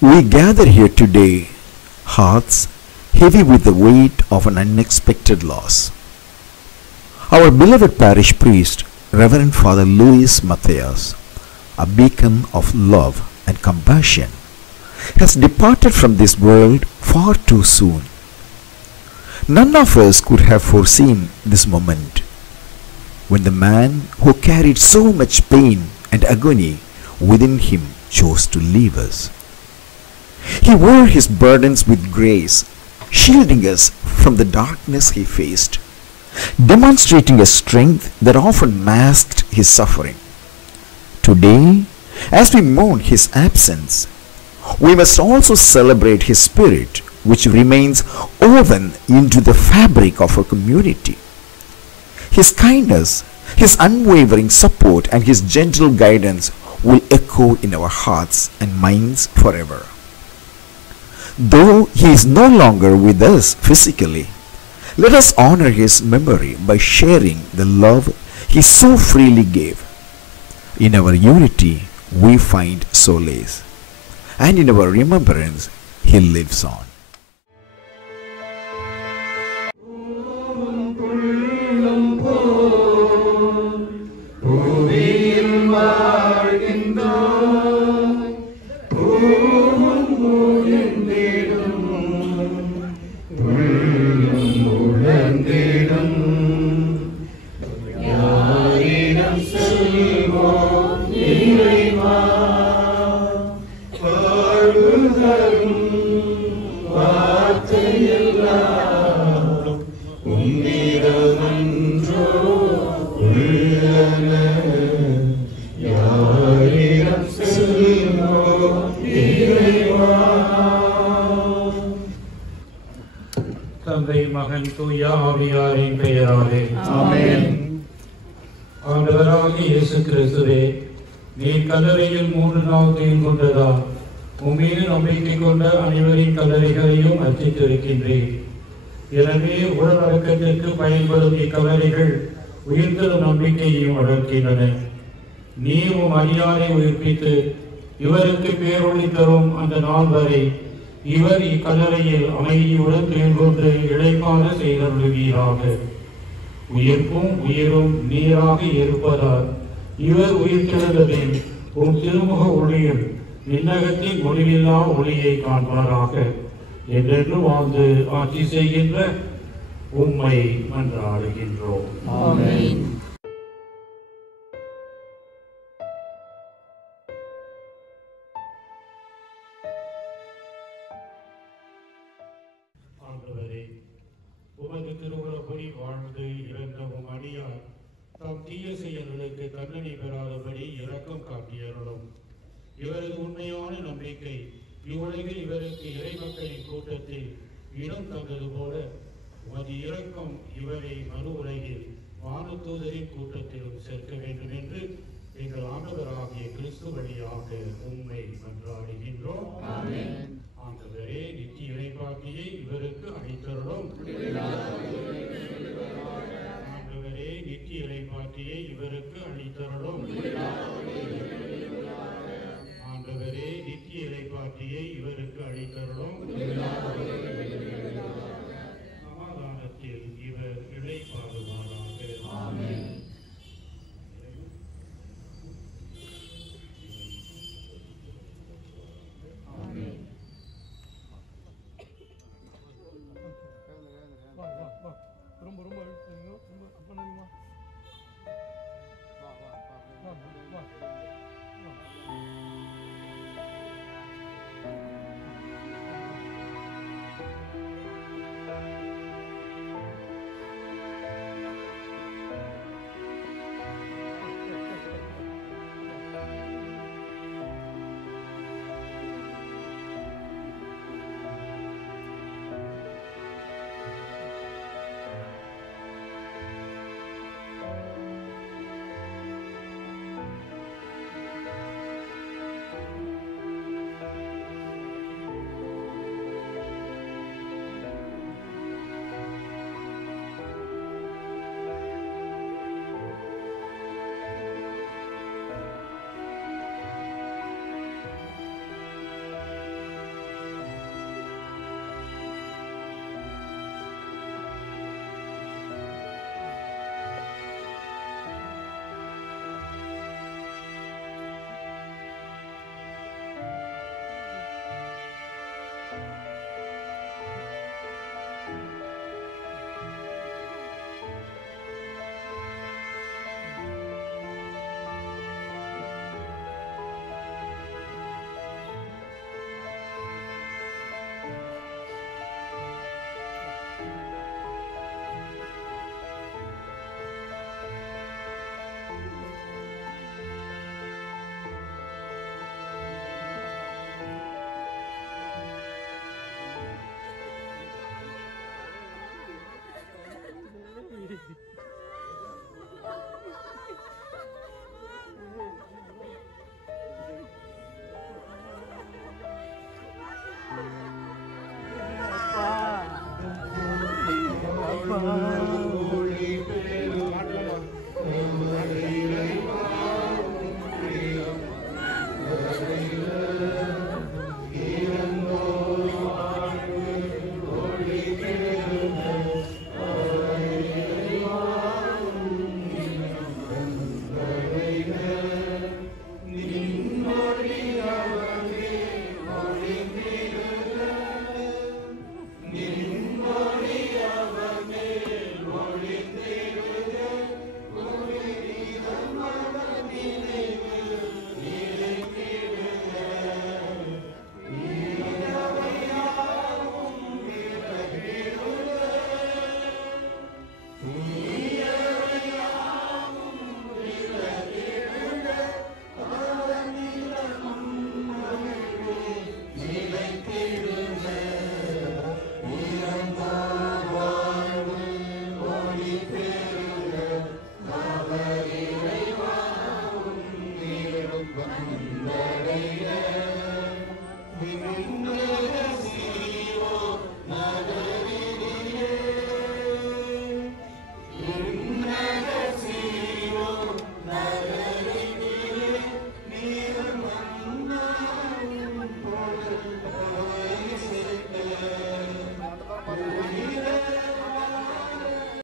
We gather here today, hearts heavy with the weight of an unexpected loss. Our beloved parish priest, Reverend Father Luis Matthias, a beacon of love and compassion, has departed from this world far too soon. None of us could have foreseen this moment, when the man who carried so much pain and agony within him chose to leave us. He wore his burdens with grace, shielding us from the darkness he faced, demonstrating a strength that often masked his suffering. Today, as we mourn his absence, we must also celebrate his spirit, which remains woven into the fabric of our community. His kindness, his unwavering support, and his gentle guidance will echo in our hearts and minds forever. Though he is no longer with us physically, let us honor his memory by sharing the love he so freely gave. In our unity, we find solace, and in our remembrance, he lives on. தந்தை மகன் தூய ஆவியாரின் பெயராலே ஆமென். ஆண்டவராகிய இயேசு கிறிஸ்துவே, நீர் கல்லறையில் 3 நாள் துயில் கொண்டதா உம்மீது நம்பிக்கை கொண்ட அனைவரின் கல்லறைகளையும் அர்ச்சித்திருக்கின்றேன். எனவே உடலடக்கத்திற்கு பயன்படும் இக்கல்லறைகள் உயிர்த்தெழும் நம்பிக்கையையும் வளர்க்கின்றன. நீர் உம் அடியாரை உயிர்ப்பித்து இவருக்கு பேரொளி தரும் அந்த நாள் வரை இவர் இக்கல்லறையில் அமைதியுடன் துயில் கொண்டு இளைப்பாற செய்தருளுவீராக. உயிர்ப்பும் உயிரும் நீராக இருப்பதால் இவர் உயிர்த்தெழுந்ததில் உம் திருமுக ஒளியில் விண்ணகத்தின் முடிவில்லா ஒளியை காண்பாராக. என்றென்று வாழ்ந்து ஆட்சி செய்கின்ற உம்மை மன்றாடுகின்றோம். ஆமென். ஆண்டவரே, உமது திருவுளப்படி வாழ்ந்து இறந்த உம் அடியார் தம் தீய செயல்களுக்கு தண்டனை பெறாதபடி இரக்கம் காட்டியருளும். இவரது உண்மையான நம்பிக்கை இவ்வுலகில் இவருக்கு இறைமக்களின் கூட்டத்தில் இடம் தந்தது போல உமது இரக்கம் இவரை மறு உலகில் வானதூதரின் கூட்டத்திலும் சேர்க்க வேண்டும் என்று எங்கள் ஆண்டவராகிய கிறிஸ்து வழியாக உம்மை மன்றாடுகின்றோம். ஆண்டவரே, நித்திய இறைப்பாக்கியை இவருக்கு அளித்தருளும். ஆண்டவரே, நித்திய இறைப்பாக்கியை இவருக்கு அளித்தருளும். ஆண்டவரே, நித்திய இறைப்பாக்கியை இவருக்கு அளித்தருளும்.